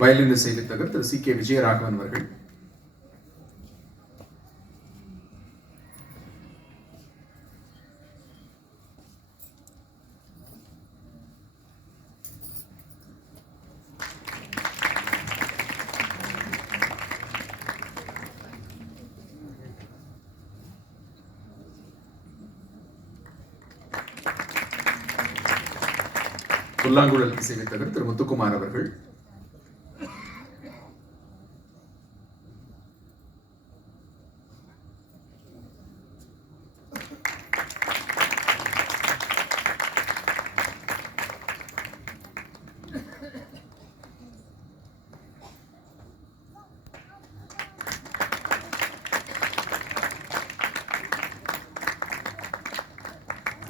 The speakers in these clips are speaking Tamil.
வயலின் இசை வித்தகர் திரு சி.கே. விஜயராகவன் அவர்கள். புல்லாங்குழல் இசை வித்தகர் திரு முத்துக்குமார் அவர்கள்.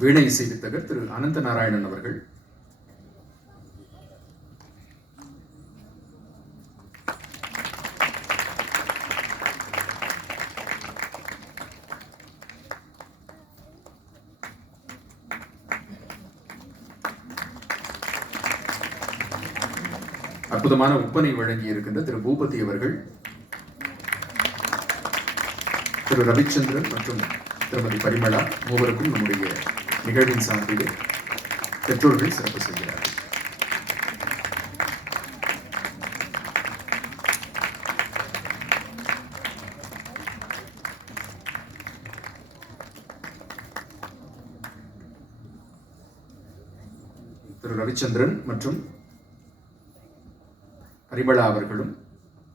வீணை இசை வித்தகர் திரு அனந்த நாராயணன் அவர்கள். அற்புதமான ஒப்பனை வழங்கி இருக்கின்ற திரு பூபதி அவர்கள். திரு ரவிச்சந்திரன் மற்றும் திருமதி பரிமளா மூவருக்கும் நம்முடைய நிகழ்வின் சார்பில் பெற்றோர்கள் சிறப்பு செய்கிறார்கள். திரு ரவிச்சந்திரன் மற்றும் பரிமளா அவர்களும்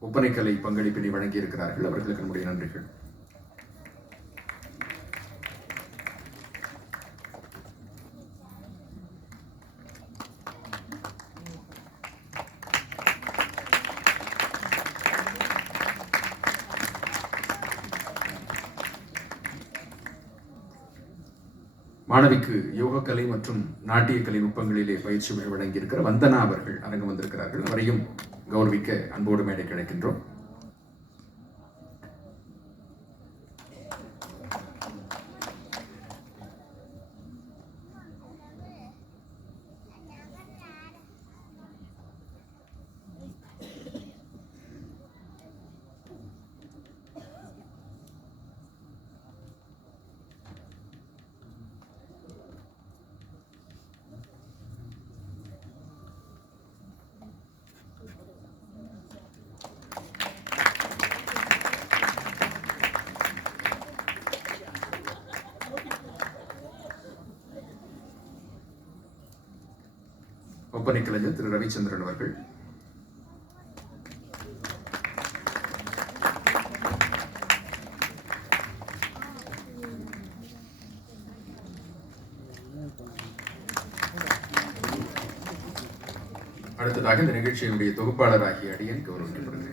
ஒப்பனைக்கலை பங்களிப்பினை வழங்கியிருக்கிறார்கள். அவர்களுக்கு நம்முடைய நன்றிகள். மாணவிக்கு யோகக்கலை மற்றும் நாட்டியக்கலை நுட்பங்களிலே பயிற்சி வழங்கியிருக்கிற வந்தனா அவர்கள் அரங்கம் வந்திருக்கிறார்கள். அவரையும் கௌரவிக்க அன்போடு மேடை கிடைக்கின்றோம். ஒப்பனை கலைஞர் திரு ரவிச்சந்திரன் அவர்கள். அடுத்ததாக இந்த நிகழ்ச்சியினுடைய தொகுப்பாளராகிய அடியன் கௌரவிக்கப்படுகிறேன்.